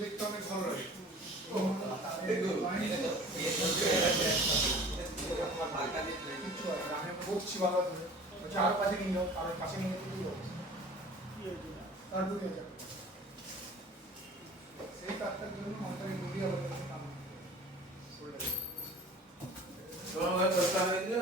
দেখতে অনেক ভালো লাগে। বলছি ভালো আরো পাশে নিয়ে যাও, আরো পাশে নিয়ে যেতে তার দুটো সেই কাজটার জন্য আমাদের গুলি হবে নাম তোমার দরকার হয়েছিল।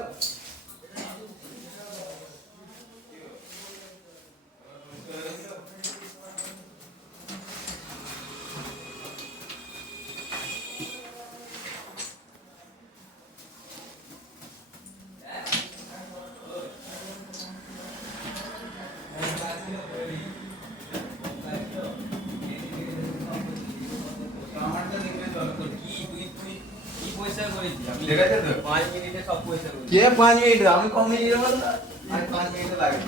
কে 5 মিনিট আমি কম মিনিট বল আর 5 মিনিট লাগে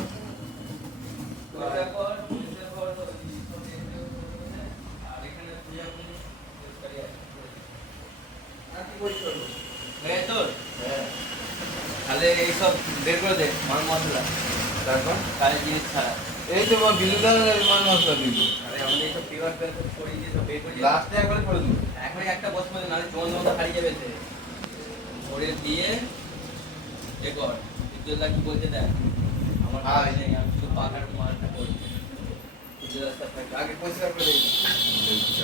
তাহলে এইসব বের করে দে মাল মশলা তারপর কাজের জিনিস ছাড়া এই তো মা বিলুদা মান মশলা দিবি আরে আমাদের এইসব ফিভার করে দিয়ে সব বের করে লাস্টে একবার করে দেব এখন একটা বস মানে নালে জল জল হারিয়ে যাবে সে ভরে দিয়ে এ কর বিদ্যুৎ কি বলতে দেয় আমার কাজ নেই আমি শুধু পাকার মালটা করি বিদ্যুৎ আগে পরিষ্কার করে দিই